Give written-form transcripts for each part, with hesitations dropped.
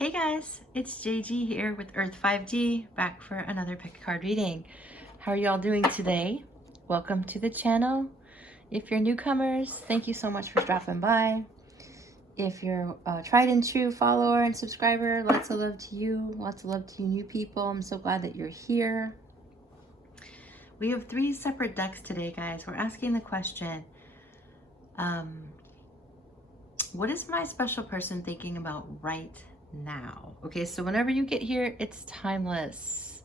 Hey guys, it's JG here with Earth 5D, back for another pick a card reading. How are y'all doing today? Welcome to the channel. If you're newcomers, thank you so much for dropping by. If you're a tried and true follower and subscriber, lots of love to you. Lots of love to you new people. I'm so glad that you're here. We have 3 separate decks today, guys. We're asking the question, what is my special person thinking about right now? Okay, so whenever you get here, it's timeless.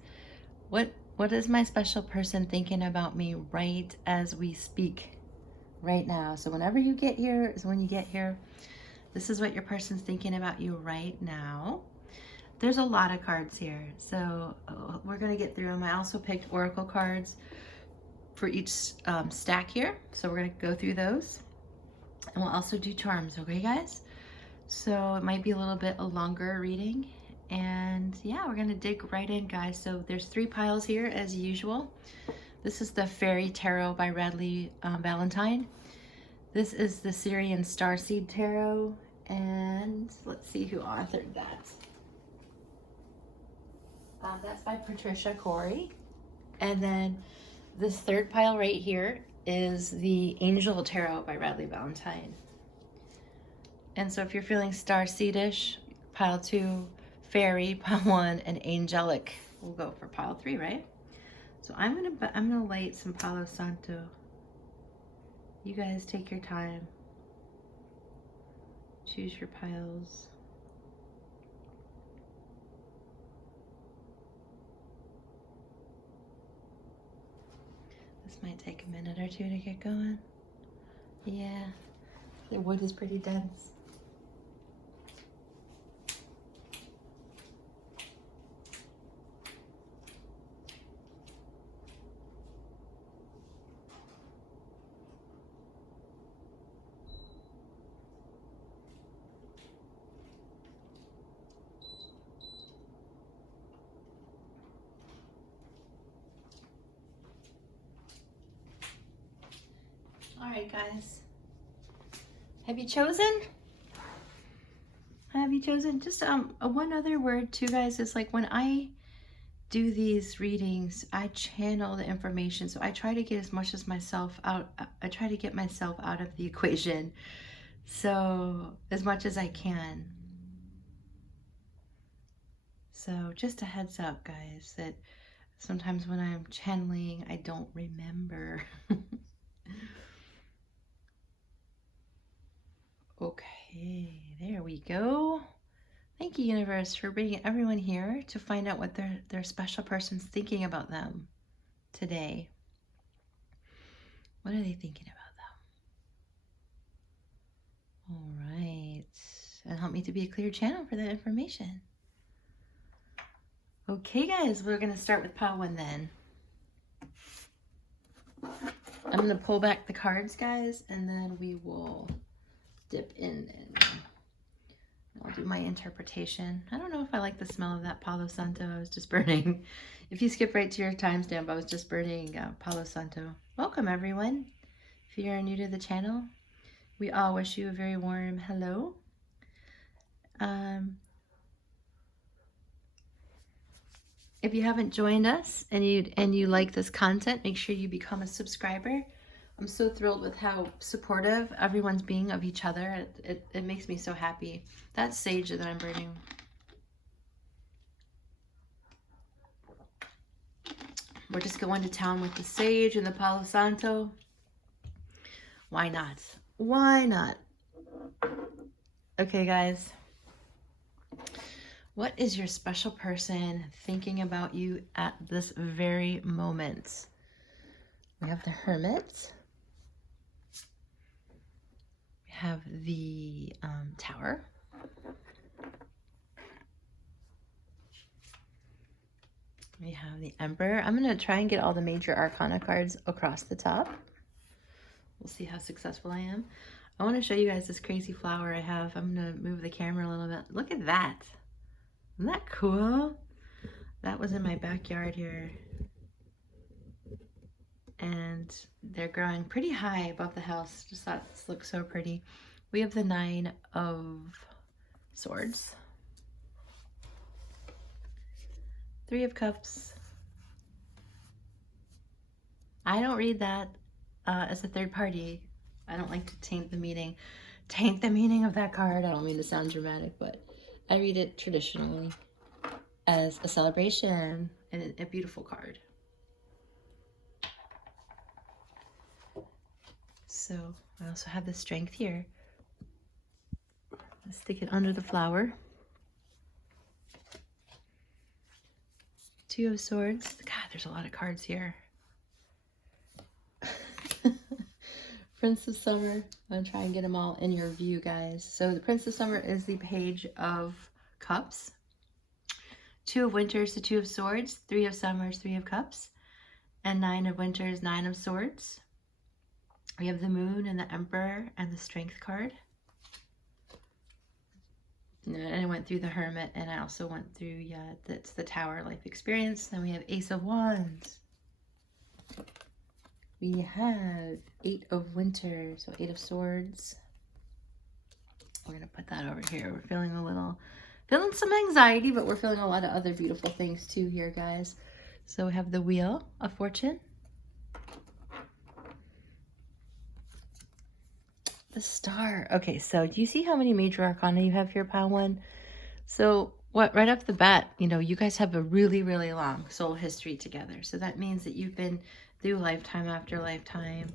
What is my special person thinking about me right as we speak right now? So whenever you get here is when you get here. This is what your person's thinking about you right now. There's a lot of cards here, so we're gonna get through them. I also picked oracle cards for each stack here, so we're gonna go through those. And we'll also do charms, okay guys? So it might be a little bit a longer reading. And yeah, we're gonna dig right in, guys. So there's 3 piles here as usual. This is the Fairy Tarot by Radleigh Valentine. This is the Syrian Starseed Tarot. And let's see who authored that. That's by Patricia Corey. And then this 3rd pile right here is the Angel Tarot by Radleigh Valentine. And so if you're feeling Starseedish, pile 2, Fairy, pile 1, and Angelic, we'll go for pile 3, right? So I'm gonna light some Palo Santo. You guys take your time. Choose your piles. This might take a minute or 2 to get going. Yeah, the wood is pretty dense. All right, guys. Have you chosen? Have you chosen? Just one other word too, guys, is like when I do these readings, I channel the information. So I try to get as much as myself out. I try to get myself out of the equation. So as much as I can. So just a heads up, guys, that sometimes when I'm channeling, I don't remember. Okay, there we go. Thank you, universe, for bringing everyone here to find out what their special person's thinking about them today. What are they thinking about them? All right, and help me to be a clear channel for that information. Okay, guys, we're gonna start with pile 1 then. I'm gonna pull back the cards, guys, and then we will dip in and I'll do my interpretation. I don't know if I like the smell of that Palo Santo. I was just burning. If you skip right to your timestamp, I was just burning Palo Santo. Welcome, everyone. If you're new to the channel, we all wish you a very warm hello. If you haven't joined us and you like this content, make sure you become a subscriber. I'm so thrilled with how supportive everyone's being of each other. It makes me so happy. That's sage that I'm burning. We're just going to town with the sage and the Palo Santo. Why not? Why not? Okay, guys. What is your special person thinking about you at this very moment? We have the Hermit. We have the Tower. We have the Emperor. I'm going to try and get all the major Arcana cards across the top. We'll see how successful I am. I want to show you guys this crazy flower I have. I'm going to move the camera a little bit. Look at that. Isn't that cool? That was in my backyard here. And they're growing pretty high above the house. Just thought this looks so pretty. We have the 9 of Swords. Three of Cups. I don't read that as a third party. I don't like to taint the meaning of that card. I don't mean to sound dramatic, but I read it traditionally as a celebration and a beautiful card. So I also have the Strength here. Let's stick it under the flower. Two of Swords. God, there's a lot of cards here. Prince of Summer. I'm going to try and get them all in your view, guys. So the Prince of Summer is the Page of Cups. Two of Winters, the Two of Swords. Three of Summers, Three of Cups. And Nine of Winters, Nine of Swords. We have the Moon and the Emperor and the Strength card. And I went through the Hermit, and I also went through, that's the Tower Life Experience. Then we have Ace of Wands. We have Eight of Winter, so Eight of Swords. We're going to put that over here. We're feeling some anxiety, but we're feeling a lot of other beautiful things too here, guys. So we have the Wheel of Fortune. The Star. Okay, so do you see how many major arcana you have here, pile one? So right off the bat, you guys have a really, really long soul history together. So that means that you've been through lifetime after lifetime.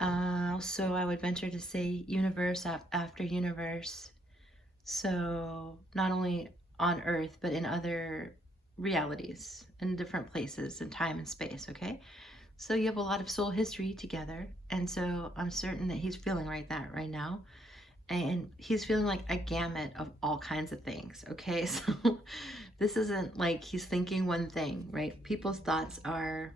Also, I would venture to say universe after universe. So not only on Earth, but in other realities, in different places in time and space, okay? So you have a lot of soul history together. And so I'm certain that he's feeling that right now. And he's feeling like a gamut of all kinds of things, okay? So this isn't like he's thinking one thing, right? People's thoughts are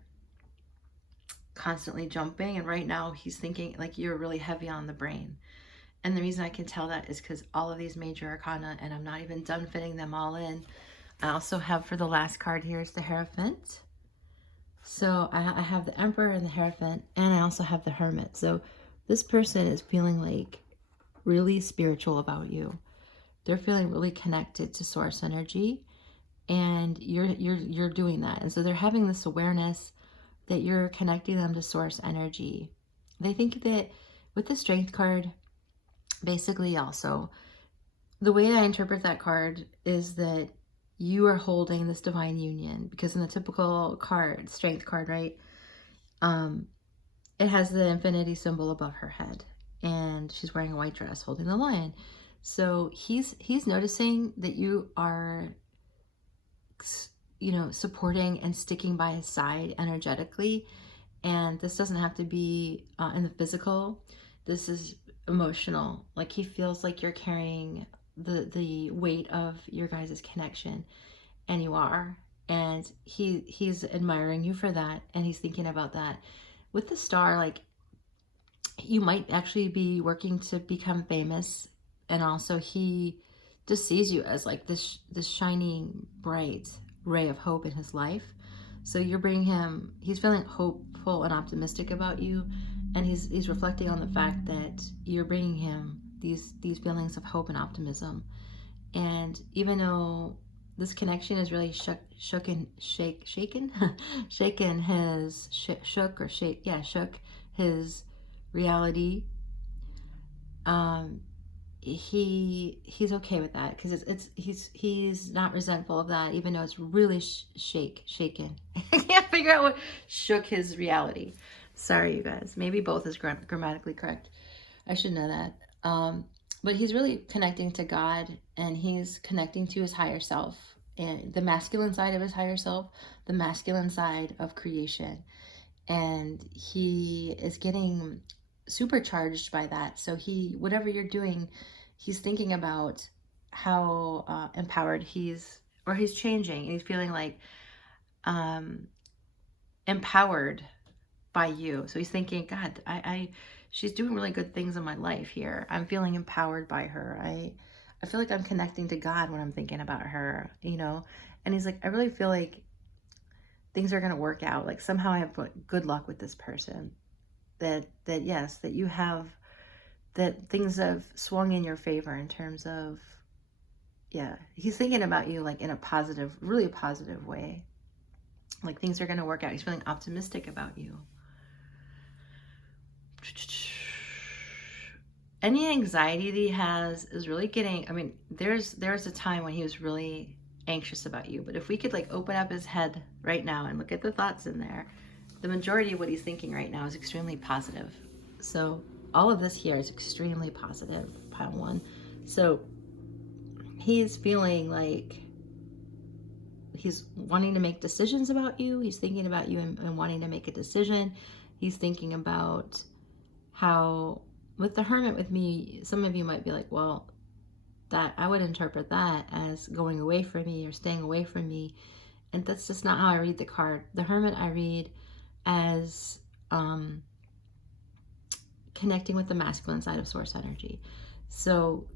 constantly jumping. And right now he's thinking like you're really heavy on the brain. And the reason I can tell that is because all of these major arcana, and I'm not even done fitting them all in. I also have, for the last card here, is the Hierophant. So I have the Emperor and the Hierophant, and I also have the Hermit. So this person is feeling like really spiritual about you. They're feeling really connected to source energy, and you're doing that. And so they're having this awareness that you're connecting them to source energy. They think that with the Strength card, basically also, the way I interpret that card is that you are holding this divine union, because in the typical card, Strength card, right? It has the infinity symbol above her head, and she's wearing a white dress holding the lion. So he's noticing that you are, supporting and sticking by his side energetically. And this doesn't have to be in the physical. This is emotional. Like he feels like you're carrying the weight of your guys' connection, and you are. And he's admiring you for that, and he's thinking about that. With the Star, like, you might actually be working to become famous, and also he just sees you as like this shining bright ray of hope in his life. So you're bringing him, he's feeling hopeful and optimistic about you, and he's reflecting on the fact that you're bringing him these feelings of hope and optimism. And even though this connection is really shook his reality, he's okay with that, because he's not resentful of that, even though it's really shaken. I can't figure out what shook his reality. Sorry, you guys. Maybe both is grammatically correct. I should know that. But he's really connecting to God, and he's connecting to his higher self, and the masculine side of his higher self, the masculine side of creation. And he is getting supercharged by that. So whatever you're doing, he's thinking about how empowered he's changing. He's feeling like empowered by you. So he's thinking, God, she's doing really good things in my life here. I'm feeling empowered by her. I feel like I'm connecting to God when I'm thinking about her, And he's like, I really feel like things are going to work out. Like somehow I have good luck with this person. That yes, that you have, that things have swung in your favor in terms of Yeah, he's thinking about you like in a positive, really positive way. Like things are going to work out. He's feeling optimistic about you. Any anxiety that he has is really getting, I mean, there's a time when he was really anxious about you, but if we could like open up his head right now and look at the thoughts in there, the majority of what he's thinking right now is extremely positive. So all of this here is extremely positive, pile one. So he's feeling like he's wanting to make decisions about you. He's thinking about you and wanting to make a decision. He's thinking about how, with the Hermit with me, some of you might be like, well, that I would interpret that as going away from me or staying away from me. And that's just not how I read the card. The Hermit I read as connecting with the masculine side of source energy. So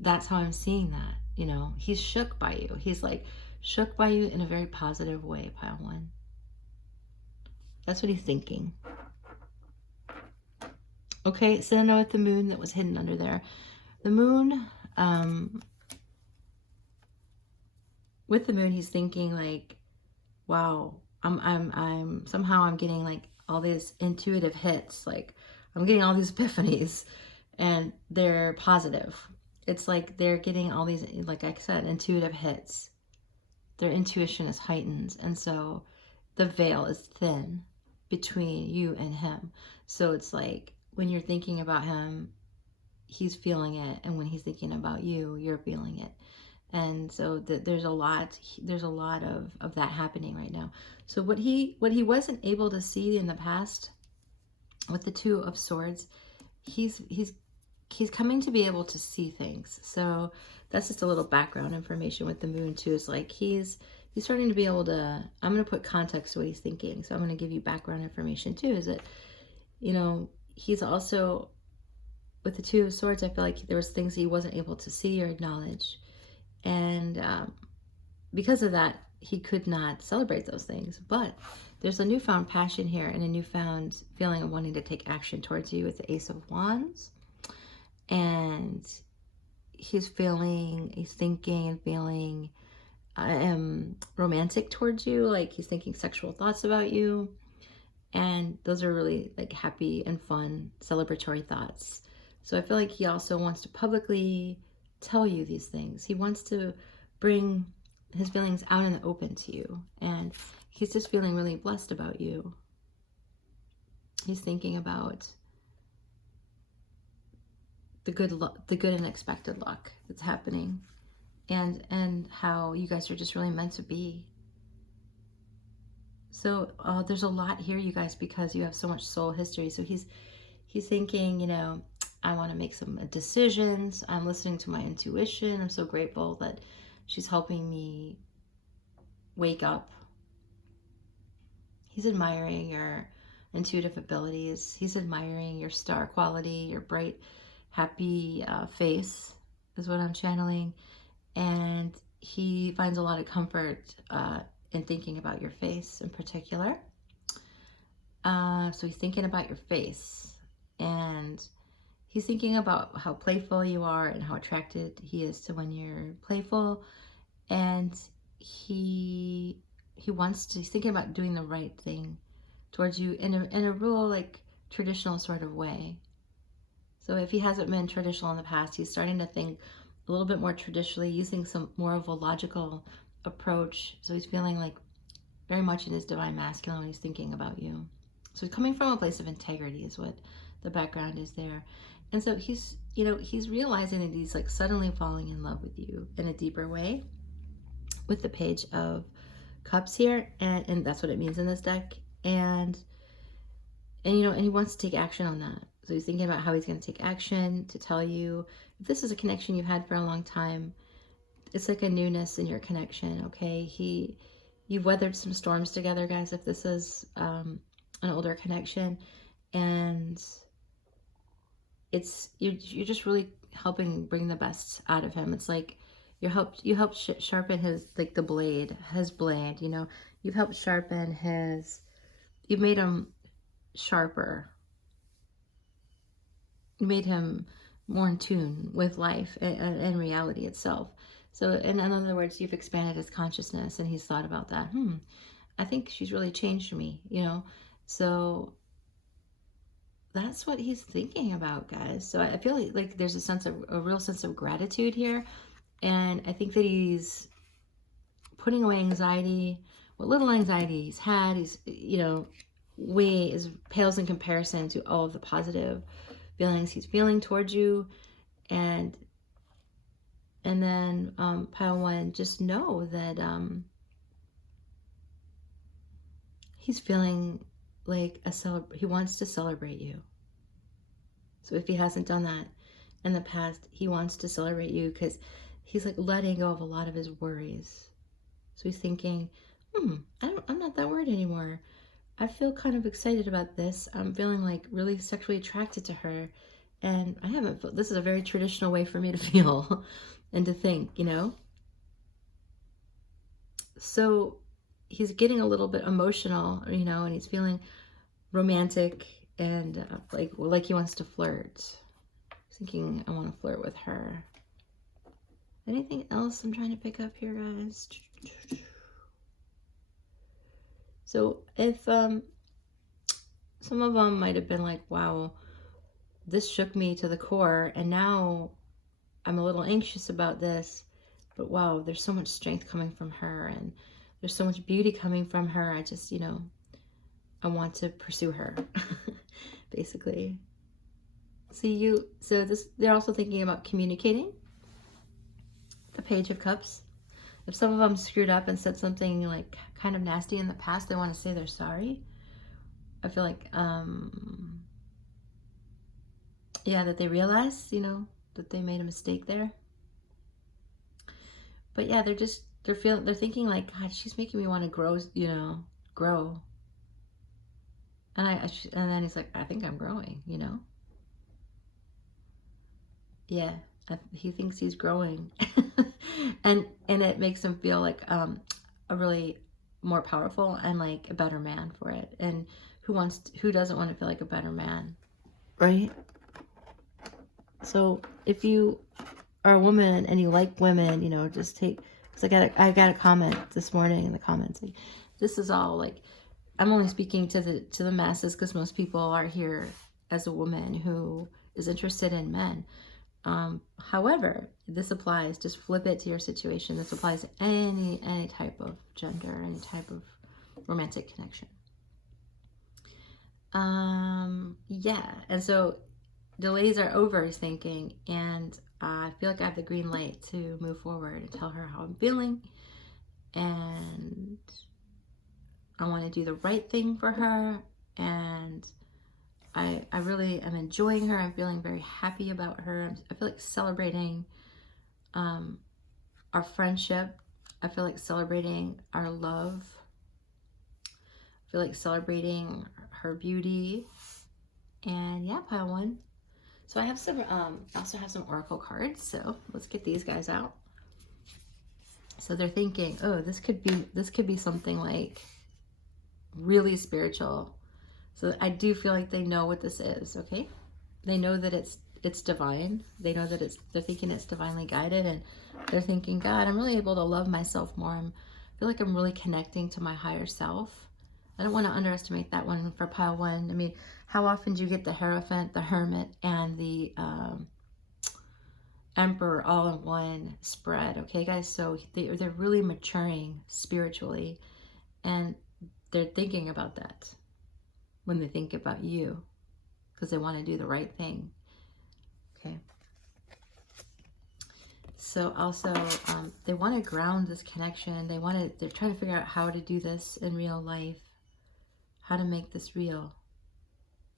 that's how I'm seeing that. You know, he's shook by you. He's like shook by you in a very positive way, pile one. That's what he's thinking. Okay, so now with the moon that was hidden under there. The moon, with the moon, he's thinking like, wow, I'm somehow I'm getting like all these intuitive hits. Like I'm getting all these epiphanies and they're positive. It's like they're getting all these, like I said, intuitive hits. Their intuition is heightened. And so the veil is thin between you and him. So it's like when you're thinking about him, he's feeling it. And when he's thinking about you, you're feeling it. And so there's a lot of that happening right now. So what he wasn't able to see in the past with the Two of Swords, he's coming to be able to see things. So that's just a little background information with the moon too. It's like he's starting to be able to, I'm going to put context to what he's thinking. So I'm going to give you background information too. Is that, you know, he's also, with the Two of Swords, I feel like there was things he wasn't able to see or acknowledge. And because of that, he could not celebrate those things. But there's a newfound passion here and a newfound feeling of wanting to take action towards you with the Ace of Wands. And he's thinking and feeling romantic towards you. Like he's thinking sexual thoughts about you. And those are really like happy and fun celebratory thoughts. So I feel like he also wants to publicly tell you these things. He wants to bring his feelings out in the open to you. And he's just feeling really blessed about you. He's thinking about the good and expected luck that's happening, and how you guys are just really meant to be. So there's a lot here, you guys, because you have so much soul history. So he's thinking, you know, I want to make some decisions. I'm listening to my intuition. I'm so grateful that she's helping me wake up. He's admiring your intuitive abilities. He's admiring your star quality, your bright, happy face is what I'm channeling. And he finds a lot of comfort in thinking about your face in particular. So he's thinking about your face, and he's thinking about how playful you are and how attracted he is to when you're playful. And he's thinking about doing the right thing towards you in a real like traditional sort of way. So if he hasn't been traditional in the past, he's starting to think a little bit more traditionally, using some more of a logical approach. So he's feeling like very much in his divine masculine when he's thinking about you. So he's coming from a place of integrity is what the background is there. And so he's, you know, he's realizing that he's like suddenly falling in love with you in a deeper way with the Page of Cups here. And that's what it means in this deck. And you know, and he wants to take action on that. So he's thinking about how he's going to take action to tell you if this is a connection you've had for a long time. It's like a newness in your connection, okay? You've weathered some storms together, guys, if this is an older connection. And you're just really helping bring the best out of him. It's like you helped sharpen his, like his blade, you know. You've helped sharpen you've made him sharper. You made him more in tune with life and reality itself. So in other words, you've expanded his consciousness, and he's thought about that. I think she's really changed me, you know? So that's what he's thinking about, guys. So I feel like there's a real sense of gratitude here. And I think that he's putting away anxiety, what little anxiety he's had. He's, you know, way is pales in comparison to all of the positive feelings he's feeling towards you. And then pile one, just know that he's feeling like he wants to celebrate you. So if he hasn't done that in the past, he wants to celebrate you because he's like letting go of a lot of his worries. So he's thinking, I'm not that worried anymore. I feel kind of excited about this. I'm feeling like really sexually attracted to her. And I haven't felt, this is a very traditional way for me to feel and to think, you know? So he's getting a little bit emotional, you know, and he's feeling romantic and like he wants to flirt. Thinking I want to flirt with her. Anything else I'm trying to pick up here, guys? So if some of them might have been like, wow, this shook me to the core, and now I'm a little anxious about this, but wow, there's so much strength coming from her, and there's so much beauty coming from her. I just, you know, I want to pursue her, basically. So they're also thinking about communicating. The Page of Cups. If some of them screwed up and said something like kind of nasty in the past, they want to say they're sorry. I feel like, yeah, that they realize, you know, that they made a mistake there. But yeah, they're thinking like, God, she's making me want to grow, you know, grow. And then he's like, I think I'm growing, you know. Yeah, he thinks he's growing, and it makes him feel like a really more powerful and like a better man for it. And who doesn't want to feel like a better man, right? So if you are a woman and you like women, you know, just take. Because I got a comment this morning in the comments. Like, this is all like, I'm only speaking to the masses because most people are here as a woman who is interested in men. However, this applies, just flip it to your situation. This applies to any type of gender, any type of romantic connection. Yeah, and so delays are over, he's thinking, and I feel like I have the green light to move forward and tell her how I'm feeling, and I want to do the right thing for her, and I really am enjoying her. I'm feeling very happy about her. I feel like celebrating our friendship. I feel like celebrating our love. I feel like celebrating her beauty. And yeah, pile one. So I have some, also have some oracle cards. So let's get these guys out. So they're thinking, oh, this could be something like really spiritual. So I do feel like they know what this is, okay? They know that it's divine. They know that they're thinking it's divinely guided, and they're thinking, God, I'm really able to love myself more. I feel like I'm really connecting to my higher self. I don't want to underestimate that one for pile one. I mean, how often do you get the Hierophant, the Hermit, and the Emperor all in one spread? Okay, guys, so they're really maturing spiritually, and they're thinking about that when they think about you, because they want to do the right thing. Okay. So also, they want to ground this connection. They're trying to figure out how to do this in real life, how to make this real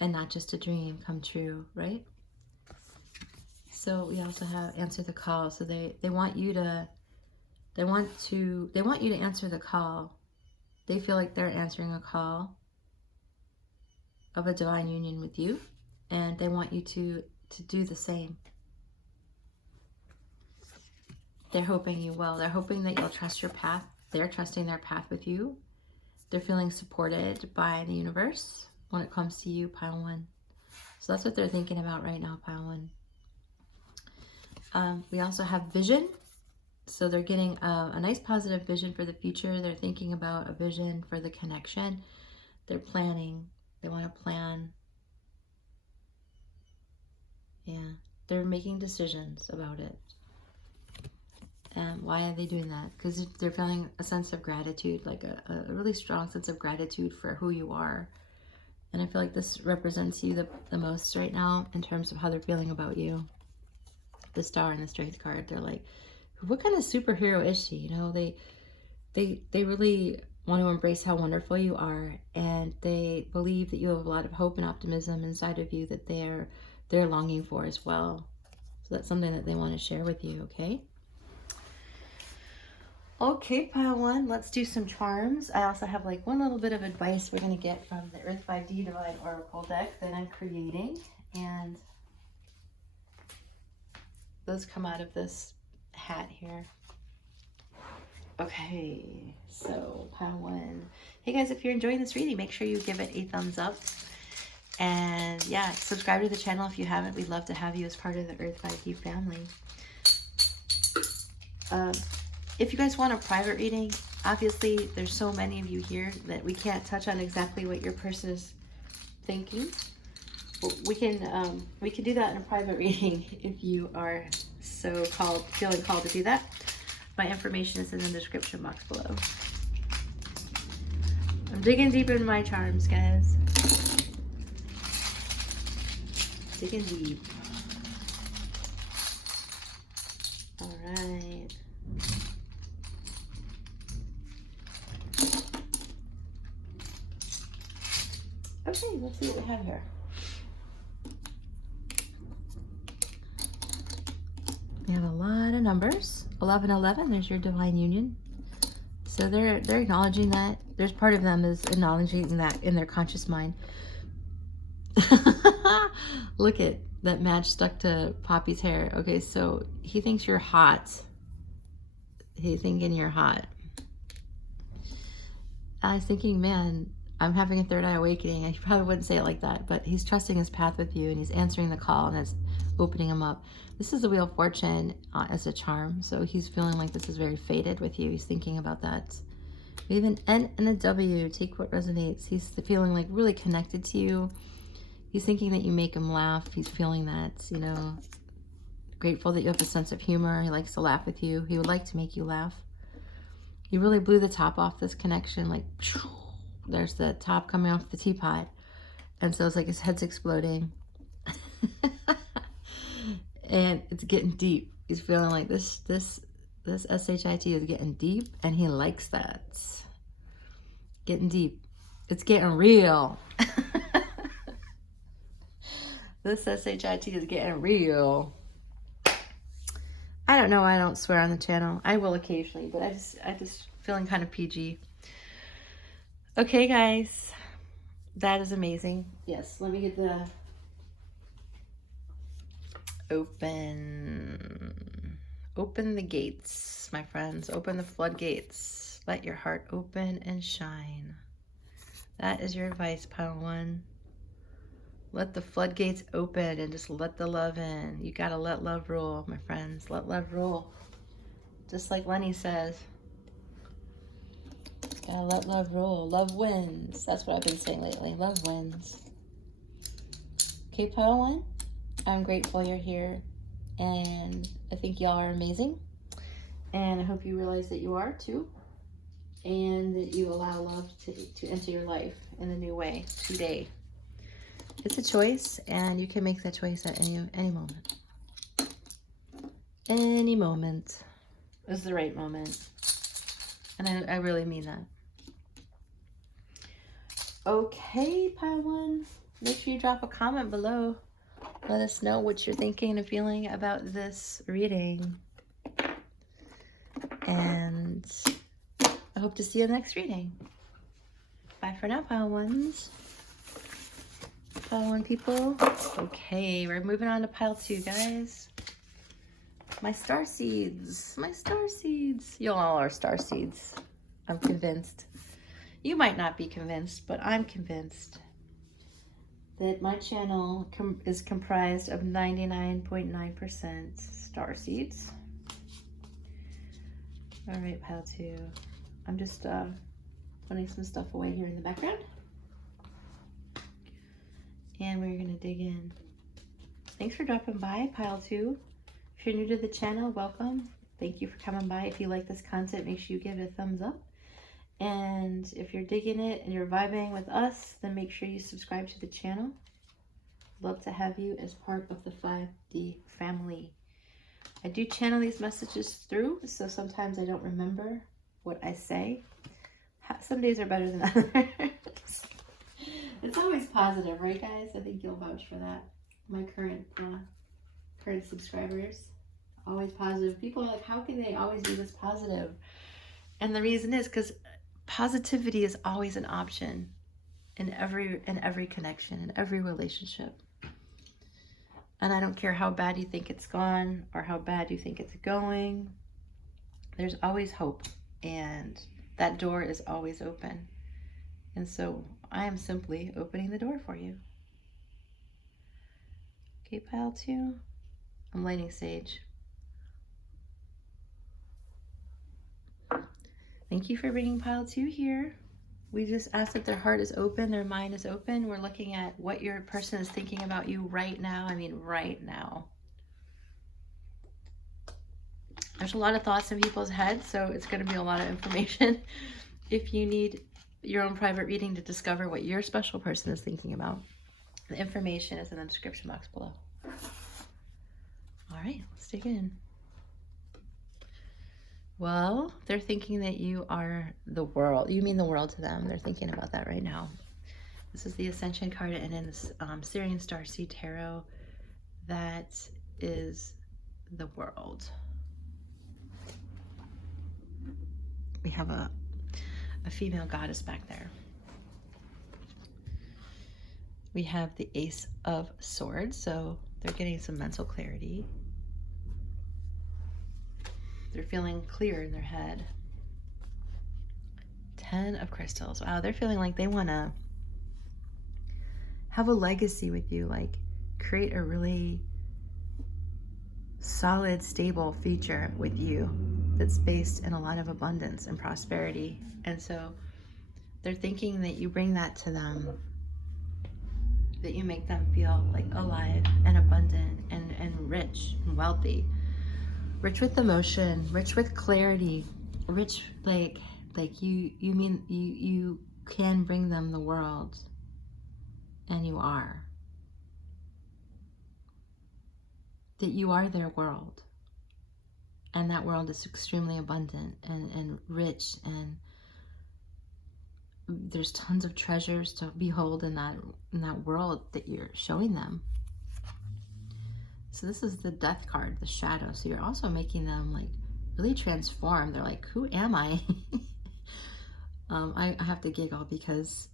and not just a dream come true, right? So we also have answer the call. So they want you to answer the call. They feel like they're answering a call of a divine union with you, and they want you to do the same. They're hoping you will. They're hoping that you'll trust your path. They're trusting their path with you. They're feeling supported by the universe when it comes to you, pile one. So that's what they're thinking about right now, pile one. We also have vision. So they're getting a nice positive vision for the future. They're thinking about a vision for the connection. They're planning. They want to plan. Yeah, they're making decisions about it. And why are they doing that? Because they're feeling a sense of gratitude, like a really strong sense of gratitude for who you are. And I feel like this represents you the most right now in terms of how they're feeling about you. The Star and the Strength card, they're like, what kind of superhero is she? You know, they really want to embrace how wonderful you are, and they believe that you have a lot of hope and optimism inside of you that they're longing for as well. So that's something that they want to share with you, okay? Okay, pile one, let's do some charms. I also have like one little bit of advice we're going to get from the Earth 5D Divine Oracle deck that I'm creating. And those come out of this hat here. Okay, so pile one. Hey guys, if you're enjoying this reading, make sure you give it a thumbs up. And yeah, subscribe to the channel if you haven't. We'd love to have you as part of the Earth 5D family. If you guys want a private reading, obviously there's so many of you here that we can't touch on exactly what your person is thinking. We can do that in a private reading if you are so feeling called to do that. My information is in the description box below. I'm digging deep in my charms, guys. Digging deep. All right. Okay, let's see what we have here. We have a lot of numbers. 1111, there's your divine union. So they're acknowledging that. There's part of them is acknowledging that in their conscious mind. Look at that match stuck to Poppy's hair. Okay, so he thinks you're hot. He's thinking you're hot. I was thinking, man, I'm having a third eye awakening. He probably wouldn't say it like that, but he's trusting his path with you, and he's answering the call, and it's opening him up. This is the Wheel of Fortune as a charm, so he's feeling like this is very fated with you. He's thinking about that. We have an N and a W. Take what resonates. He's feeling like really connected to you. He's thinking that you make him laugh. He's feeling that, you know, grateful that you have a sense of humor. He likes to laugh with you. He would like to make you laugh. You really blew the top off this connection, like there's the top coming off the teapot, and so it's like his head's exploding. And it's getting deep. He's feeling like this SHIT is getting deep, and he likes that. Getting deep. It's getting real. This SHIT is getting real. I don't know why I don't swear on the channel. I will occasionally, but I just feeling kind of PG. Okay, guys. That is amazing. Yes, let me get the open the gates, my friends. Open the floodgates. Let your heart open and shine. That is your advice, pile one. Let the floodgates open and just let the love in. You gotta let love rule, my friends. Let love rule. Just like Lenny says. Gotta let love rule. Love wins. That's what I've been saying lately. Love wins. Okay, pile one. I'm grateful you're here, and I think y'all are amazing, and I hope you realize that you are too, and that you allow love to enter your life in a new way today. It's a choice, and you can make that choice at any moment. Any moment is the right moment, and I really mean that. Okay, pile one, make sure you drop a comment below. Let us know what you're thinking and feeling about this reading. And I hope to see you in the next reading. Bye for now, pile ones. Pile one people. Okay, we're moving on to pile two, guys. My star seeds. My star seeds. You all are star seeds. I'm convinced. You might not be convinced, but I'm convinced. that my channel is comprised of 99.9% star seeds. All right, pile 2. I'm just putting some stuff away here in the background. And we're going to dig in. Thanks for dropping by, pile 2. If you're new to the channel, welcome. Thank you for coming by. If you like this content, make sure you give it a thumbs up. And if you're digging it and you're vibing with us, then make sure you subscribe to the channel. Love to have you as part of the 5D family. I do channel these messages through, so sometimes I don't remember what I say. Some days are better than others. It's always positive, right, guys? I think you'll vouch for that. My current subscribers, always positive. People are like, how can they always be this positive? And the reason is because positivity is always an option in every connection, in every relationship. And I don't care how bad you think it's gone or how bad you think it's going. There's always hope, and that door is always open. And so I am simply opening the door for you. Okay, pile 2. I'm lighting sage. Thank you for bringing pile 2 here. We just ask that their heart is open, their mind is open. We're looking at what your person is thinking about you right now. I mean, right now. There's a lot of thoughts in people's heads, so it's going to be a lot of information. If you need your own private reading to discover what your special person is thinking about, the information is in the description box below. All right, let's dig in. Well, they're thinking that you are the world. You mean the world to them. They're thinking about that right now. This is the Ascension card, and in this Syrian Starseed Tarot, that is the world. We have a female goddess back there. We have the Ace of Swords, so they're getting some mental clarity. They're feeling clear in their head. 10 of Crystals. Wow, they're feeling like they want to have a legacy with you, like create a really solid, stable future with you that's based in a lot of abundance and prosperity. And so they're thinking that you bring that to them, that you make them feel like alive and abundant and rich and wealthy. Rich with emotion, rich with clarity, rich like you mean you can bring them the world, and you are. That you are their world, and that world is extremely abundant and rich, and there's tons of treasures to behold in that world that you're showing them. So this is the Death card, the shadow. So you're also making them like really transform. They're like, who am I? I have to giggle because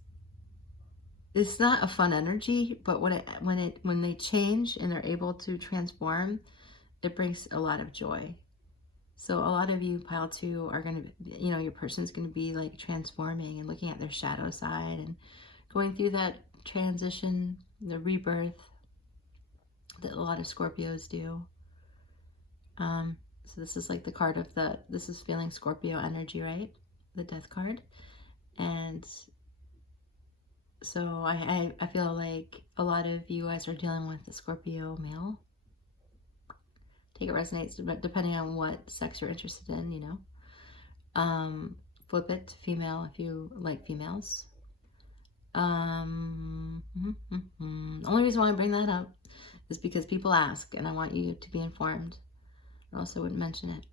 it's not a fun energy, but when they change and they're able to transform, it brings a lot of joy. So a lot of you, pile 2, are going to, your person's going to be like transforming and looking at their shadow side and going through that transition, the rebirth that a lot of Scorpios do. So this is like the card of this is feeling Scorpio energy, right? The Death card. And so I feel like a lot of you guys are dealing with the Scorpio male. Take it resonates, depending on what sex you're interested in, Flip it to female if you like females. The only reason why I bring that up is because people ask, and I want you to be informed, or else I wouldn't mention it.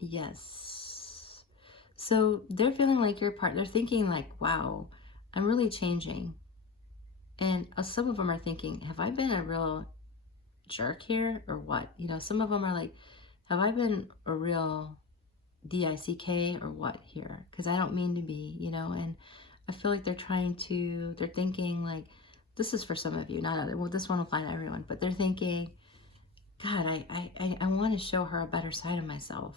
Yes. So they're feeling like your partner. They're thinking like, wow, I'm really changing. And some of them are thinking, have I been a real jerk here or what? Some of them are like, have I been a real DICK or what here? Because I don't mean to be, and I feel like they're thinking like, this is for some of you, not other. Well, this won't apply to everyone, but they're thinking, God, I want to show her a better side of myself.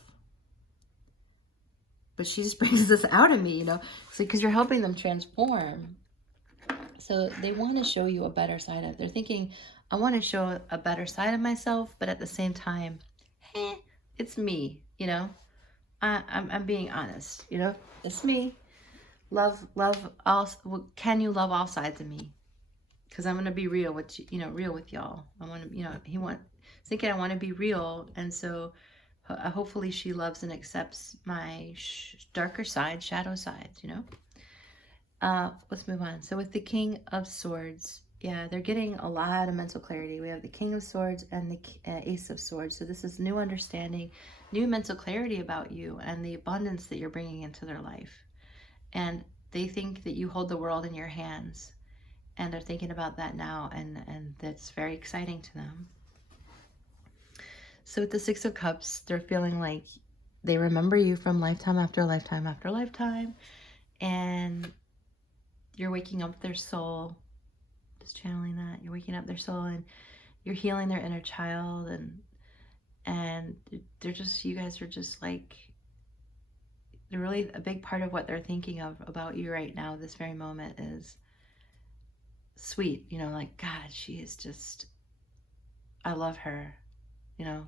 but she just brings this out of me, you know, because you're helping them transform. So they want to show you a better side of, they're thinking, I want to show a better side of myself, but at the same time, it's me, you know, I'm being honest, you know, it's me. Love all, can you love all sides of me? Because I'm going to be real with you, you know, real with y'all. I want to, you know, thinking I want to be real. And so hopefully she loves and accepts my darker side, shadow sides, you know. Let's move on. So with the King of Swords, yeah, they're getting a lot of mental clarity. We have the King of Swords and the Ace of Swords. So this is new understanding, new mental clarity about you and the abundance that you're bringing into their life. And they think that you hold the world in your hands, and they're thinking about that now, and that's very exciting to them. So with the Six of Cups, they're feeling like they remember you from lifetime after lifetime after lifetime, and you're waking up their soul, just channeling that. You're waking up their soul, and you're healing their inner child, and they're just, you guys are just like, they're really a big part of what they're thinking of about you right now, this very moment, is sweet, you know, like, God, she is just, I love her, you know,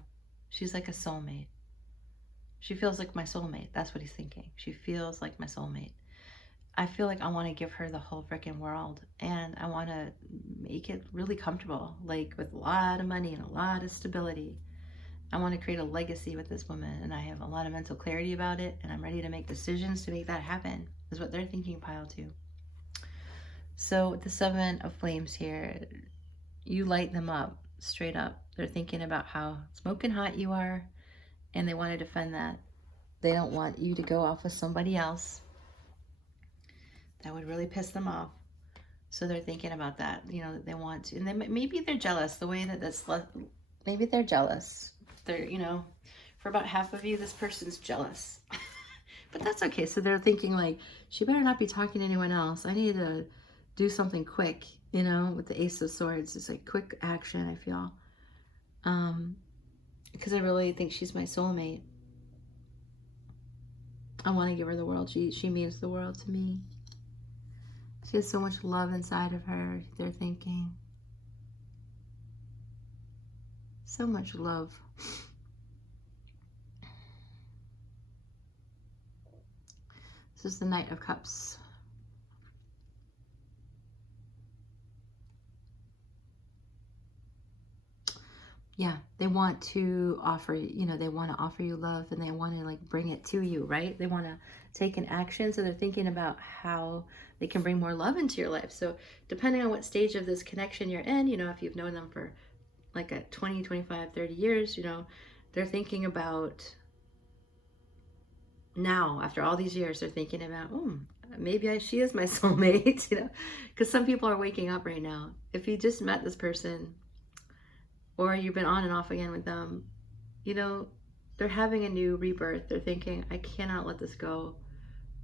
she's like a soulmate. She feels like my soulmate. That's what he's thinking. She feels like my soulmate. I feel like I want to give her the whole freaking world, and I want to make it really comfortable, like with a lot of money and a lot of stability. I want to create a legacy with this woman, and I have a lot of mental clarity about it, and I'm ready to make decisions to make that happen, is what they're thinking, pile 2. So with the Seven of Flames here, you light them up, straight up. They're thinking about how smoking hot you are, and they want to defend that. They don't want you to go off with somebody else. That would really piss them off. So they're thinking about that, you know, they want to, and then maybe they're jealous the way that this, maybe they're jealous. They're, you know, for about half of you, this person's jealous. But that's okay. So they're thinking like, she better not be talking to anyone else. I need to do something quick, you know, with the Ace of Swords. It's like quick action, I feel. Because I really think she's my soulmate. I want to give her the world. She means the world to me. She has so much love inside of her, they're thinking. So much love. This is the Knight of Cups. Yeah, they want to offer, you know, they want to offer you love, and they want to like bring it to you, right? They want to take an action. So they're thinking about how they can bring more love into your life. So depending on what stage of this connection you're in, you know, if you've known them for like a 20, 25, 30 years, you know, they're thinking about now, after all these years, they're thinking about, maybe she is my soulmate, you know, because some people are waking up right now. If you just met this person, or you've been on and off again with them, you know, they're having a new rebirth. They're thinking, I cannot let this go.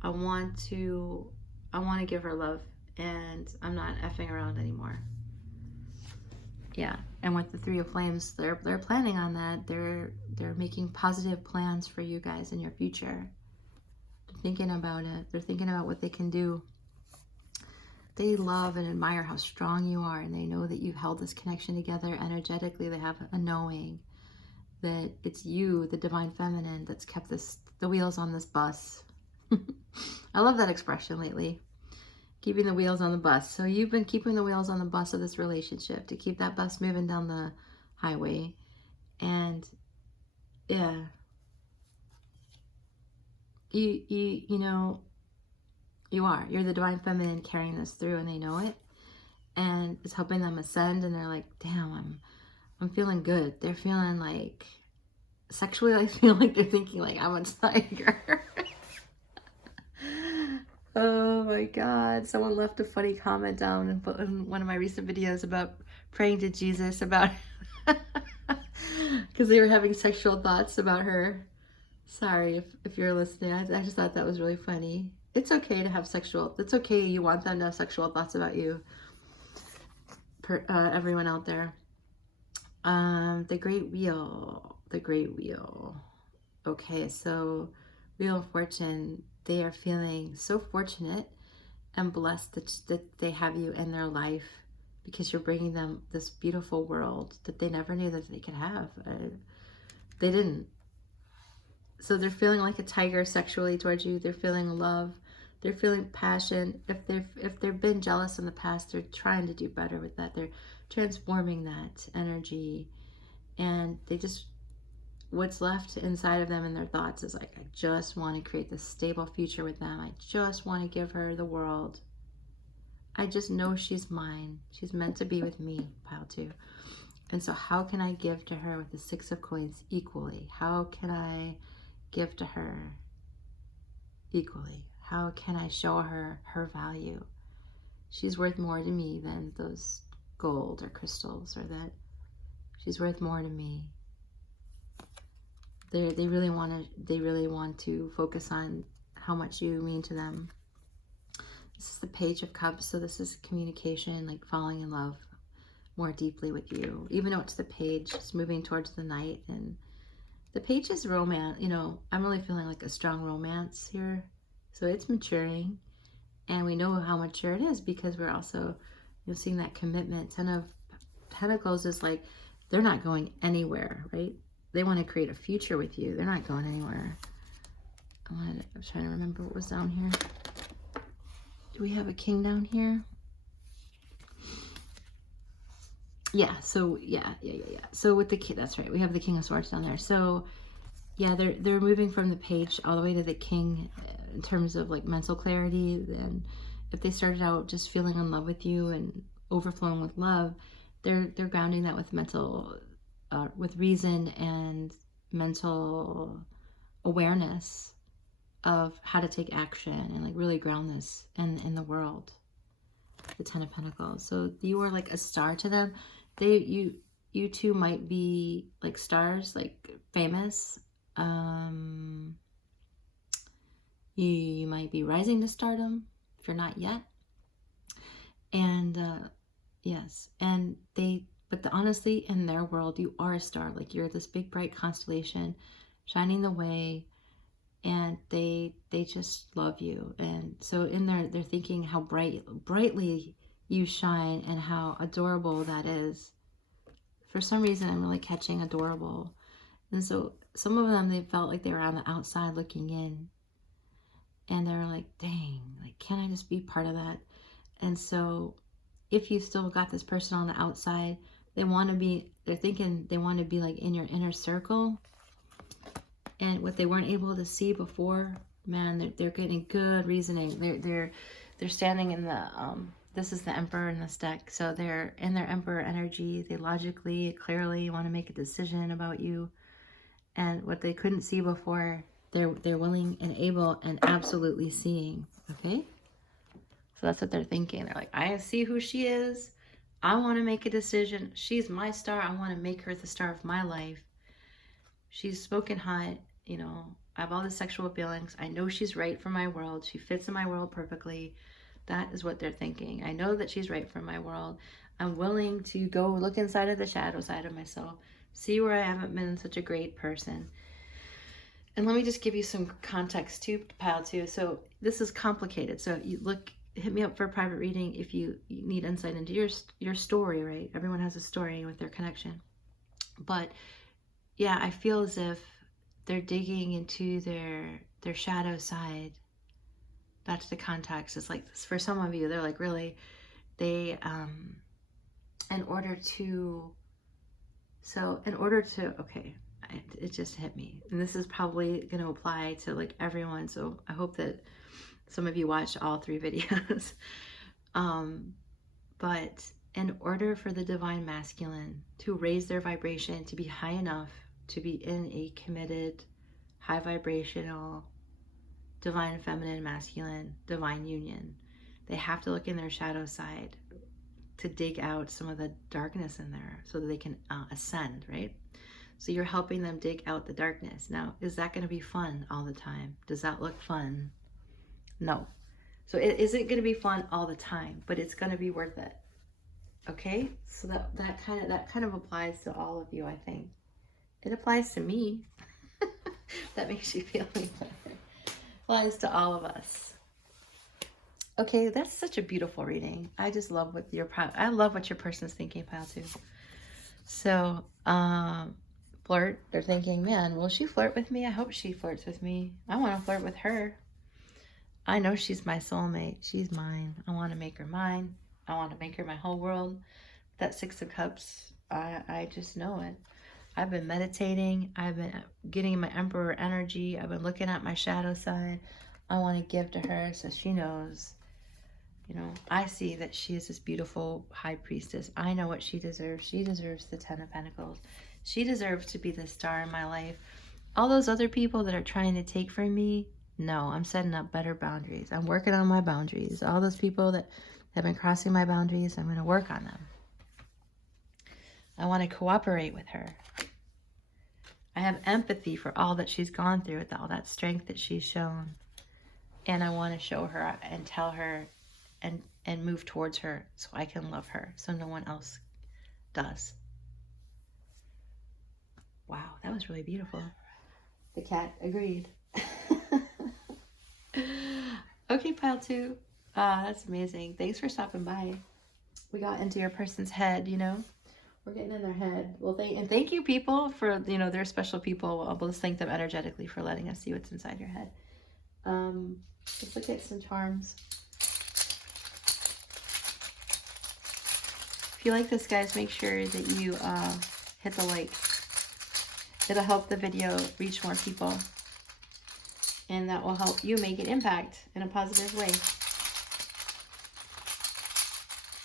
I want to give her love, and I'm not effing around anymore. Yeah, and with the Three of Flames, they're planning on that. They're making positive plans for you guys in your future. They're thinking about it. They're thinking about what they can do. They love and admire how strong you are, and they know that you've held this connection together energetically. They have a knowing that it's you, the divine feminine, that's kept the wheels on this bus. I love that expression lately, keeping the wheels on the bus. So you've been keeping the wheels on the bus of this relationship to keep that bus moving down the highway. And yeah, you know, you're the divine feminine carrying this through, and they know it, and it's helping them ascend. And they're like, damn, I'm feeling good. They're feeling like sexually, I feel like they're thinking like, I'm a tiger. Oh my God, someone left a funny comment down in one of my recent videos about praying to Jesus about because they were having sexual thoughts about her. Sorry if you're listening. I just thought that was really funny. It's okay to have it's okay, you want them to have sexual thoughts about you. Everyone out there. The Great Wheel. Okay, so Wheel of Fortune, they are feeling so fortunate and blessed that they have you in their life, because you're bringing them this beautiful world that they never knew that they could have. They didn't. So they're feeling like a tiger sexually towards you. They're feeling love. They're feeling passion. If they've been jealous in the past, they're trying to do better with that. They're transforming that energy, and they just, what's left inside of them and their thoughts is like, I just want to create this stable future with them. I just want to give her the world. I just know she's mine. She's meant to be with me, pile 2. And so how can I give to her with the 6 of coins equally? How can I give to her equally? How can I show her her value? She's worth more to me than those gold or crystals, or that she's worth more to me. They really want to focus on how much you mean to them. This is the Page of Cups, so this is communication, like falling in love more deeply with you. Even though it's the Page, it's moving towards the Knight, and the Page is romance. You know, I'm really feeling like a strong romance here. So it's maturing, and we know how mature it is because we're also, you know, seeing that commitment. 10 of Pentacles is like, they're not going anywhere, right? They want to create a future with you. They're not going anywhere. I'm trying to remember what was down here. Do we have a King down here? Yeah, so yeah. So with the King, that's right. We have the King of Swords down there. So yeah, they're moving from the Page all the way to the King in terms of like mental clarity. And if they started out just feeling in love with you and overflowing with love, they're grounding that with mental, with reason and mental awareness of how to take action and like really ground this in the world. The 10 of Pentacles. So you are like a star to them. You two might be like stars, like famous. You might be rising to stardom if you're not yet. And yes, and honestly, in their world, you are a star. Like you're this big bright constellation shining the way, and they just love you. And so in there, they're thinking how brightly you shine and how adorable that is. For some reason, I'm really catching adorable. And so some of them, they felt like they were on the outside looking in, and they're like, dang, like, can I just be part of that? And so if you still got this person on the outside, they're thinking they want to be like in your inner circle. And what they weren't able to see before, man, they're getting good reasoning. They're standing in the, this is the Emperor in this deck. So they're in their Emperor energy. They logically, clearly want to make a decision about you. And what they couldn't see before, they're willing and able and absolutely seeing. Okay? So that's what they're thinking. They're like, I see who she is. I want to make a decision. She's my star. I want to make her the star of my life. She's smoking hot. You know, I have all the sexual feelings. I know she's right for my world. She fits in my world perfectly. That is what they're thinking. I know that she's right for my world. I'm willing to go look inside of the shadow side of myself, see where I haven't been such a great person. And let me just give you some context too, pile 2. So this is complicated. So you hit me up for a private reading if you need insight into your story, right? Everyone has a story with their connection. But yeah, I feel as if they're digging into their shadow side. That's the context. It's like, for some of you, they're like, really, they, in order to, okay, it just hit me. And this is probably going to apply to like everyone. So I hope that some of you watched all 3 videos. But in order for the divine masculine to raise their vibration, to be high enough to be in a committed, high vibrational, divine feminine masculine, divine union, they have to look in their shadow side to dig out some of the darkness in there so that they can ascend, right? So you're helping them dig out the darkness. Now, is that going to be fun all the time? Does that look fun? No. So it isn't going to be fun all the time, but it's going to be worth it. Okay? So that kind of applies to all of you, I think. It applies to me. That makes you feel any better. Applies to all of us. Okay, that's such a beautiful reading. I just love what I love what your person's thinking, pile 2. So, flirt. They're thinking, man, will she flirt with me? I hope she flirts with me. I want to flirt with her. I know she's my soulmate. She's mine. I want to make her mine. I want to make her my whole world. That 6 of Cups, I just know it. I've been meditating. I've been getting my Emperor energy. I've been looking at my shadow side. I want to give to her so she knows. You know, I see that she is this beautiful high priestess. I know what she deserves. She deserves the 10 of Pentacles. She deserves to be the star in my life. All those other people that are trying to take from me, no, I'm setting up better boundaries. I'm working on my boundaries. All those people that have been crossing my boundaries, I'm going to work on them. I want to cooperate with her. I have empathy for all that she's gone through, with all that strength that she's shown. And I want to show her and tell her and move towards her so I can love her so no one else does. Wow, that was really beautiful. The cat agreed. Okay, pile 2. That's amazing. Thanks for stopping by. We got into your person's head, you know. We're getting in their head. Well, thank you, people, for, you know, they're special people. We'll just thank them energetically for letting us see what's inside your head. Let's look at some charms. If you like this, guys, make sure that you hit the like. It'll help the video reach more people. And that will help you make an impact in a positive way.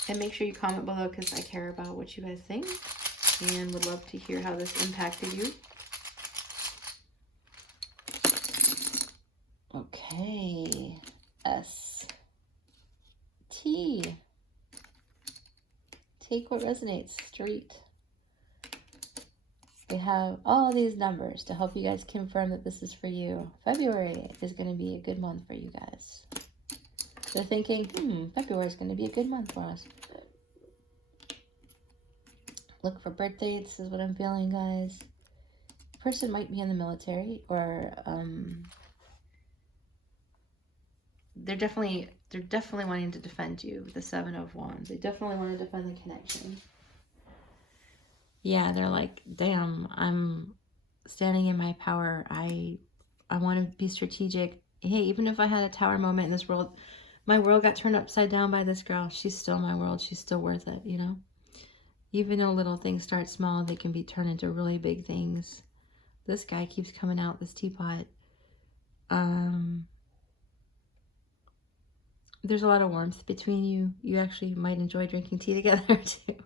And make sure you comment below because I care about what you guys think. And would love to hear how this impacted you. Okay. S-T. Take what resonates. Street. We have all these numbers to help you guys confirm that this is for you. February is going to be a good month for you guys. They're thinking, February is going to be a good month for us. Look for birth dates is what I'm feeling, guys. The person might be in the military, or they're definitely wanting to defend you with the 7 of Wands. They definitely want to defend the connection. Yeah, they're like, damn, I'm standing in my power. I want to be strategic. Hey, even if I had a tower moment in this world, my world got turned upside down by this girl. She's still my world. She's still worth it, you know? Even though little things start small, they can be turned into really big things. This guy keeps coming out, this teapot. There's a lot of warmth between you. You actually might enjoy drinking tea together, too.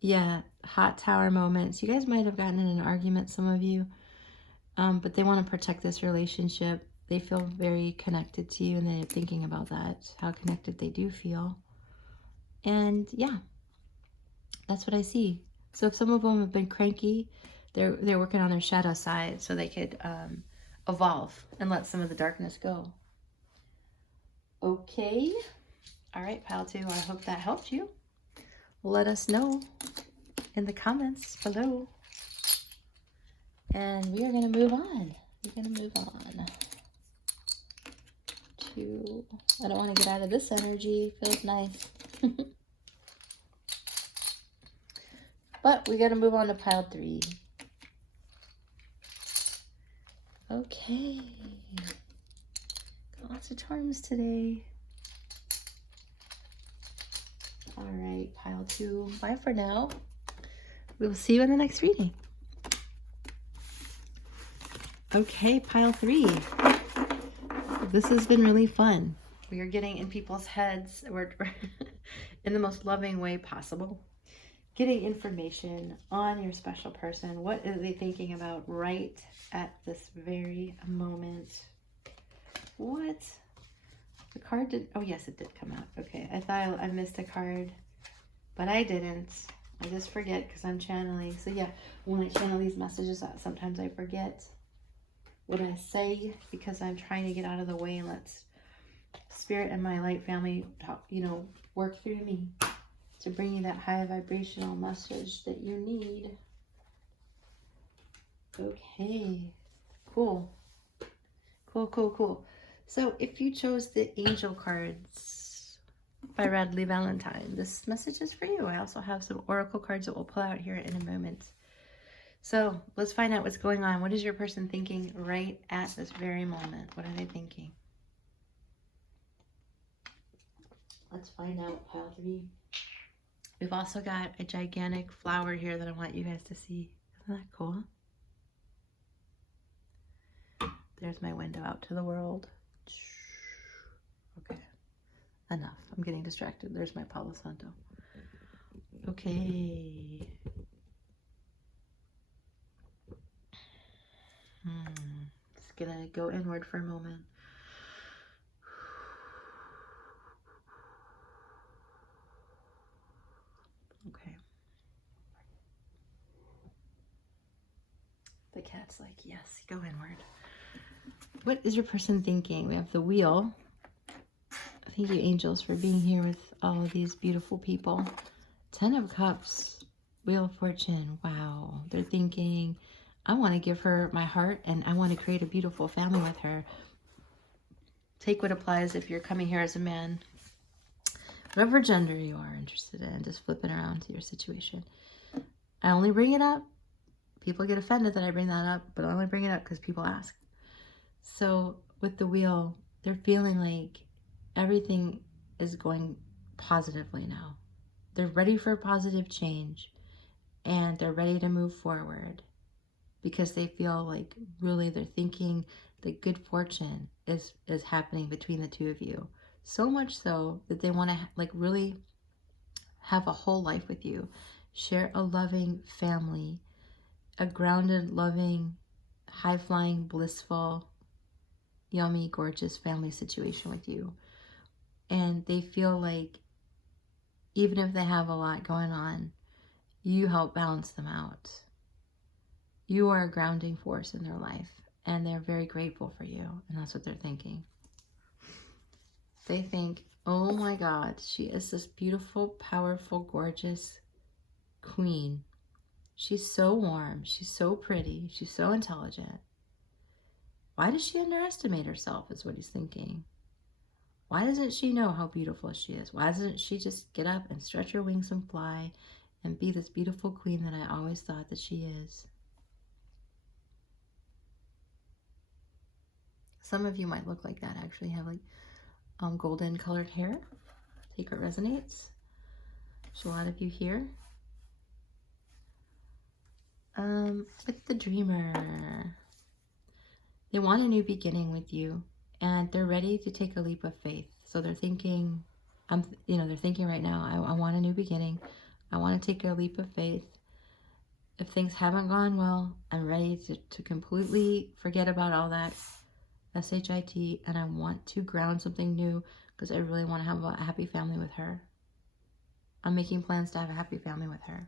Yeah, hot tower moments. You guys might have gotten in an argument, some of you. But they want to protect this relationship. They feel very connected to you, and they're thinking about that, how connected they do feel. And yeah, that's what I see. So if some of them have been cranky, they're working on their shadow side so they could evolve and let some of the darkness go. Okay. All right, pile 2, I hope that helped you. Let us know in the comments below. And we are going to move on. We're going to move on to, I don't want to get out of this energy. It feels nice. But we got to move on to pile 3. Okay. Got lots of charms today. All right, pile 2. Bye for now. We will see you in the next reading. Okay, pile 3. This has been really fun. We are getting in people's heads. We're in the most loving way possible. Getting information on your special person. What are they thinking about right at this very moment? What? The card did, oh yes, it did come out. Okay, I thought I missed a card, but I didn't. I just forget because I'm channeling. So yeah, when I channel these messages out, sometimes I forget what I say because I'm trying to get out of the way and let Spirit and my light family talk, you know, work through me to bring you that high vibrational message that you need. Okay. Cool. Cool, cool, cool. So if you chose the angel cards by Radley Valentine, this message is for you. I also have some oracle cards that we'll pull out here in a moment. So let's find out what's going on. What is your person thinking right at this very moment? What are they thinking? Let's find out, pile 3. We've also got a gigantic flower here that I want you guys to see. Isn't that cool? There's my window out to the world. Okay, enough. I'm getting distracted. There's my Palo Santo. Okay. Just gonna go inward for a moment. Okay. The cat's like, yes, go inward. What is your person thinking? We have the wheel. Thank you, angels, for being here with all of these beautiful people. 10 of Cups, Wheel of Fortune. Wow. They're thinking, I want to give her my heart and I want to create a beautiful family with her. Take what applies if you're coming here as a man. Whatever gender you are interested in, just flip it around to your situation. I only bring it up. People get offended that I bring that up, but I only bring it up because people ask. So with the wheel, they're feeling like everything is going positively now. They're ready for positive change and they're ready to move forward because they feel like really they're thinking that good fortune is happening between the two of you. So much so that they want to like really have a whole life with you, share a loving family, a grounded, loving, high-flying, blissful, yummy, gorgeous family situation with you. And they feel like even if they have a lot going on, you help balance them out. You are a grounding force in their life, and they're very grateful for you, and that's what they're thinking. They think, oh my God, she is this beautiful, powerful, gorgeous queen. She's so warm, she's so pretty, she's so intelligent. Why does she underestimate herself, is what he's thinking. Why doesn't she know how beautiful she is? Why doesn't she just get up and stretch her wings and fly and be this beautiful queen that I always thought that she is? Some of you might look like that, actually have like golden colored hair. Take what resonates. There's a lot of you here. With the dreamer, they want a new beginning with you, and they're ready to take a leap of faith. So they're thinking, they're thinking right now, I want a new beginning. I want to take a leap of faith. If things haven't gone well, I'm ready to completely forget about all that SHIT, and I want to ground something new because I really want to have a happy family with her. I'm making plans to have a happy family with her.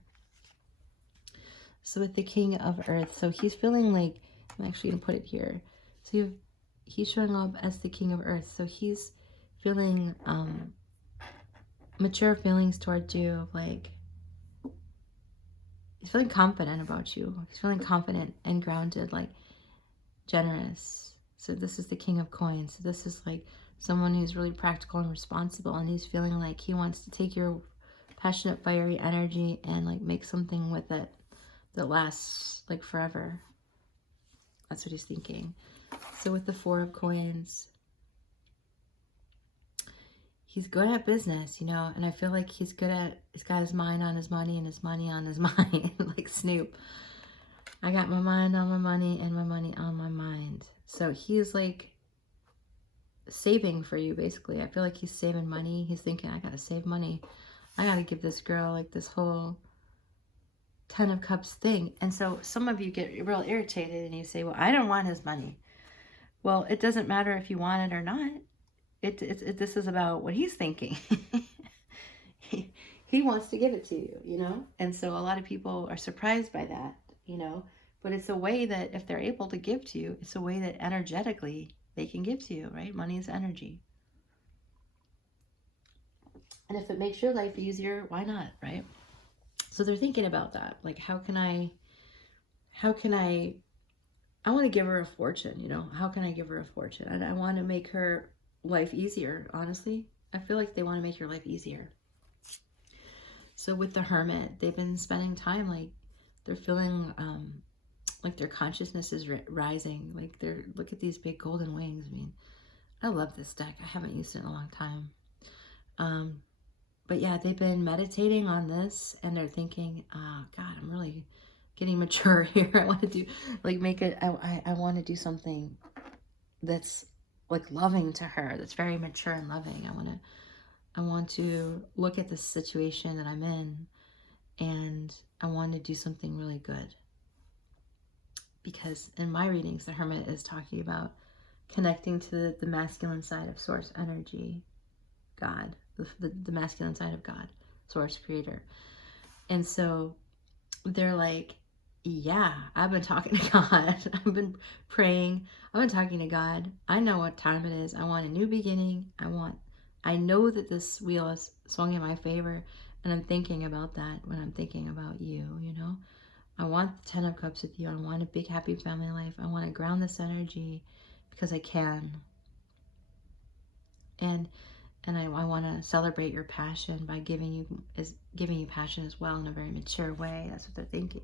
So with the King of Earth, so he's feeling like, I'm actually going to put it here. So he's showing up as the King of Earth. So he's feeling mature feelings towards you. Like, he's feeling confident about you. He's feeling confident and grounded, like generous. So this is the King of Coins. So this is like someone who's really practical and responsible. And he's feeling like he wants to take your passionate, fiery energy and like make something with it that lasts like forever. That's what he's thinking. So with the Four of Coins, he's good at business, and I feel like he's got his mind on his money and his money on his mind, like Snoop. I got my mind on my money and my money on my mind. So he's like saving for you, basically. I feel like he's saving money. He's thinking, I gotta save money. I gotta give this girl like this whole 10 of Cups thing. And so some of you get real irritated and you say, well, I don't want his money. Well, it doesn't matter if you want it or not. This is about what he's thinking. He wants to give it to you, And so a lot of people are surprised by that, But it's a way that if they're able to give to you, it's a way that energetically they can give to you, right? Money is energy. And if it makes your life easier, why not, right? So they're thinking about that. Like, how can I I want to give her a fortune, you know. How can I give her a fortune? And I want to make her life easier, honestly. I feel like they want to make your life easier. So with the Hermit, they've been spending time, like, they're feeling like their consciousness is rising. Like, they're, look at these big golden wings. I mean, I love this deck. I haven't used it in a long time. But yeah, they've been meditating on this, and they're thinking, God, I'm really getting mature here. I want to do, like, make it, I want to do something that's, like, loving to her, that's very mature and loving. I want to look at this situation that I'm in, and I want to do something really good. Because in my readings, the Hermit is talking about connecting to the masculine side of source energy, God, the masculine side of God, source, creator. And so they're like, yeah, I've been talking to God. I've been praying. I've been talking to God. I know what time it is. I want a new beginning. I know that this wheel is swung in my favor, and I'm thinking about that when I'm thinking about you, you know. I want the 10 of Cups with you. I want a big, happy family life. I want to ground this energy because I can. And I want to celebrate your passion by giving you passion as well in a very mature way. That's what they're thinking.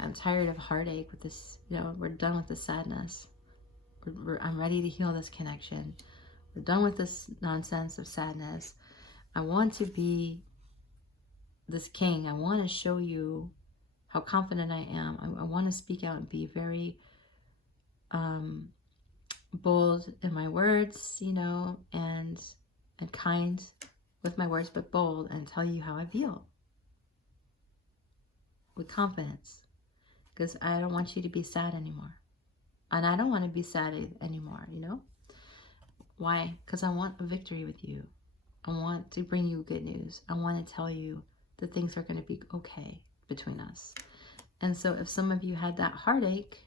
I'm tired of heartache with this. You know, we're done with the sadness. I'm ready to heal this connection. We're done with this nonsense of sadness. I want to be this king. I want to show you how confident I am. I want to speak out and be very bold in my words, you know, and kind with my words, but bold, and tell you how I feel with confidence, because I don't want you to be sad anymore, and I don't want to be sad anymore, you know. Why? Because I want a victory with you. I want to bring you good news. I want to tell you that things are going to be okay between us. And so if some of you had that heartache,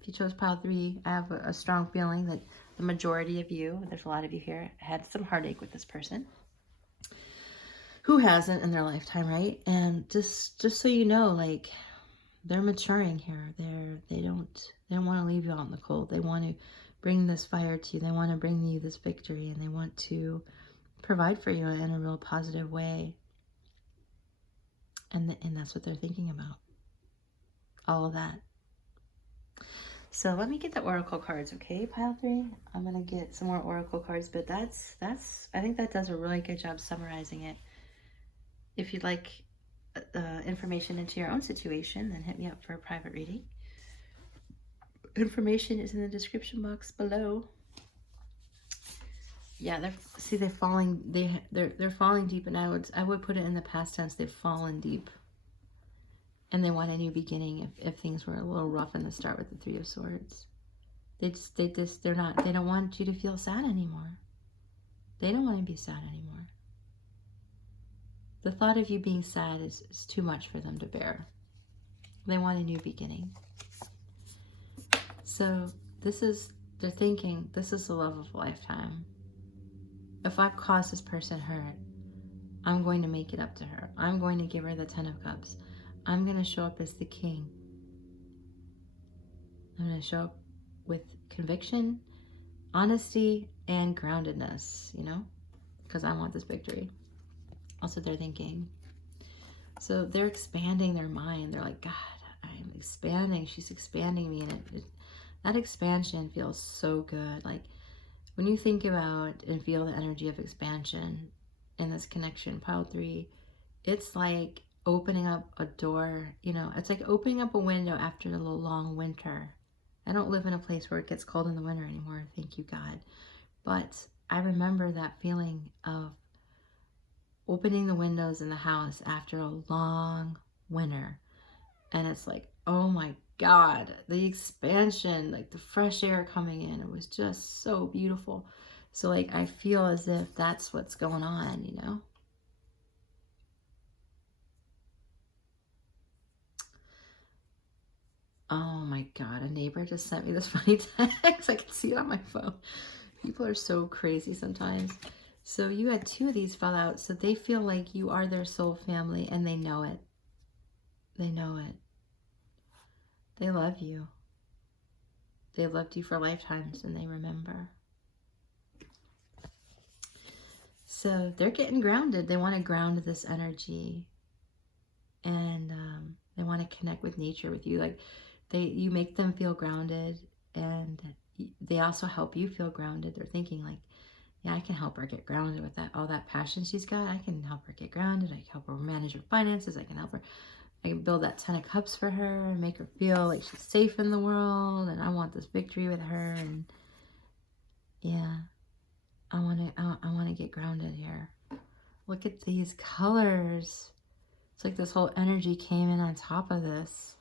if you chose pile 3, I have a strong feeling that the majority of you, there's a lot of you here, had some heartache with this person. Who hasn't in their lifetime, right? And just so you know, like, they're maturing here. They don't want to leave you out in the cold. They want to bring this fire to you. They want to bring you this victory, and they want to provide for you in a real positive way. And that's what they're thinking about. All of that. So let me get the oracle cards, okay, pile 3? I'm gonna get some more oracle cards, but that's I think that does a really good job summarizing it. If you'd like information into your own situation, then hit me up for a private reading. Information is in the description box below. Yeah, they're falling. They're falling deep, and I would put it in the past tense. They've fallen deep, and they want a new beginning. If things were a little rough in the start with the 3 of Swords, they don't want you to feel sad anymore. They don't want to be sad anymore. The thought of you being sad is too much for them to bear. They want a new beginning. So they're thinking, this is the love of a lifetime. If I've caused this person hurt, I'm going to make it up to her. I'm going to give her the 10 of Cups. I'm going to show up as the king. I'm going to show up with conviction, honesty, and groundedness, you know, because I want this victory. Also, they're thinking. So they're expanding their mind. They're like, God, I'm expanding. She's expanding me. And that expansion feels so good. Like, when you think about and feel the energy of expansion in this connection, pile 3, it's like opening up a door, you know, it's like opening up a window after a long winter. I don't live in a place where it gets cold in the winter anymore, thank you God. But I remember that feeling of opening the windows in the house after a long winter. And it's like, oh my God, the expansion, like the fresh air coming in, it was just so beautiful. So like, I feel as if that's what's going on, you know? Oh my God, a neighbor just sent me this funny text. I can see it on my phone. People are so crazy sometimes. So you had 2 of these fall out. So they feel like you are their soul family, and they know it. They know it. They love you. They've loved you for lifetimes and they remember. So they're getting grounded. They want to ground this energy. And they want to connect with nature with you. Like you make them feel grounded, and they also help you feel grounded. They're thinking like, yeah, I can help her get grounded with all that passion she's got. I can help her get grounded. I can help her manage her finances. I can help her. I can build that 10 of cups for her and make her feel like she's safe in the world. And I want this victory with her. And yeah, I want to get grounded here. Look at these colors. It's like this whole energy came in on top of this.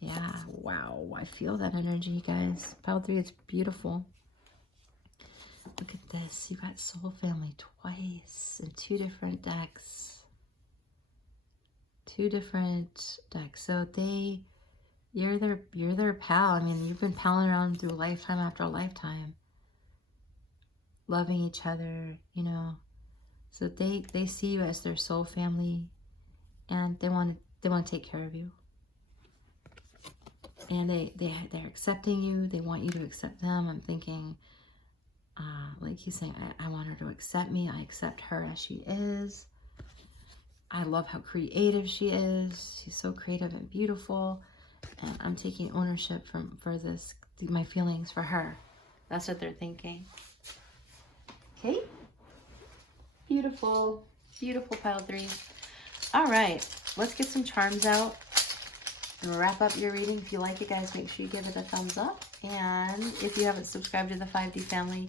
Yeah, wow. I feel that energy, guys. Pile 3, it's beautiful. Look at this. You got Soul Family twice in 2 different decks. 2 different decks. So you're their pal. I mean, you've been palling around through lifetime after lifetime. Loving each other, you know. So they see you as their soul family, and they want to take care of you. And they're accepting you. They want you to accept them. I'm thinking, like he's saying, I want her to accept me. I accept her as she is. I love how creative she is. She's so creative and beautiful. And I'm taking ownership for this, my feelings for her. That's what they're thinking. Okay. Beautiful. Beautiful, pile 3. All right. Let's get some charms out and wrap up your reading. If you like it, guys, make sure you give it a thumbs up. And if you haven't subscribed to the 5D family,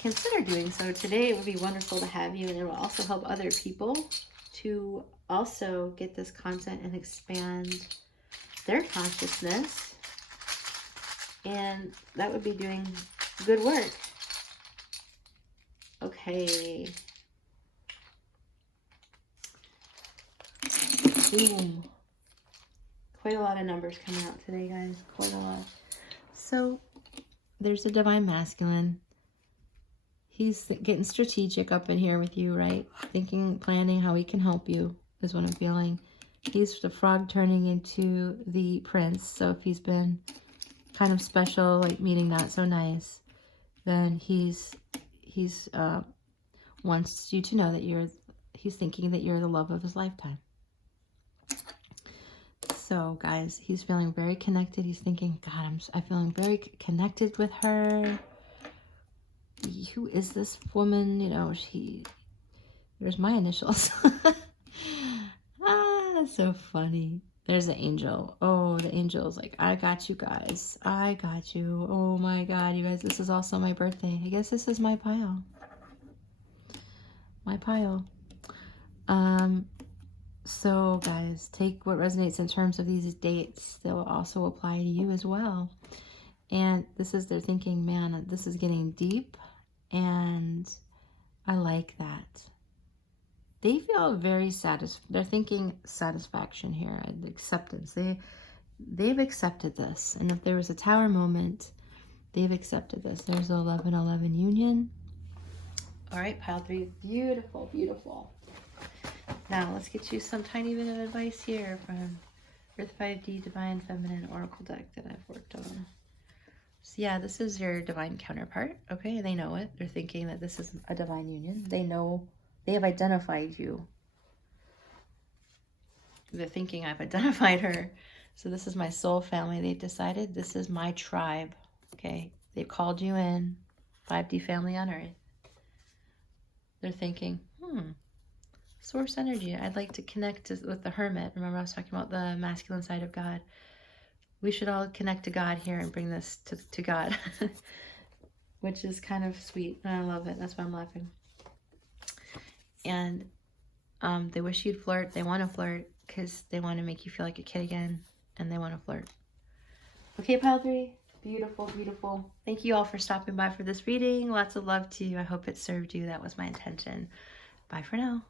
consider doing so. Today it would be wonderful to have you, and it will also help other people to also get this content and expand their consciousness. And that would be doing good work. Okay. Boom. Quite a lot of numbers coming out today, guys. Quite a lot. So there's a divine masculine. He's getting strategic up in here with you, right? Thinking, planning how he can help you is what I'm feeling. He's the frog turning into the prince. So if he's been kind of special, like meeting not so nice, then he's wants you to know that he's thinking that you're the love of his lifetime. So guys, he's feeling very connected. He's thinking, God, I'm feeling very connected with her. Who is this woman? You know, there's my initials. So funny. There's the angel. Oh, the angel is like, I got you guys. I got you. Oh my God, you guys, this is also my birthday. I guess this is my pile. My pile. So guys, take what resonates in terms of these dates. They will also apply to you as well. And this is their thinking, man, this is getting deep, and I like that. They feel very they're thinking satisfaction here and acceptance. They've accepted this. And if there was a tower moment, they've accepted this. There's the 11-11 union. All right, pile 3. Beautiful, beautiful. Now, let's get you some tiny bit of advice here from Earth 5D Divine Feminine Oracle deck that I've worked on. So yeah, this is your divine counterpart, okay? They know it. They're thinking that this is a divine union. They know, they have identified you. They're thinking, I've identified her. So this is my soul family. They've decided this is my tribe, okay? They've called you in, 5D family on Earth. They're thinking, source energy. I'd like to connect with the hermit. Remember I was talking about the masculine side of God. We should all connect to God here and bring this to God, which is kind of sweet. And I love it. That's why I'm laughing. And they wish you'd flirt. They want to flirt because they want to make you feel like a kid again, and they want to flirt. Okay, pile 3. Beautiful, beautiful. Thank you all for stopping by for this reading. Lots of love to you. I hope it served you. That was my intention. Bye for now.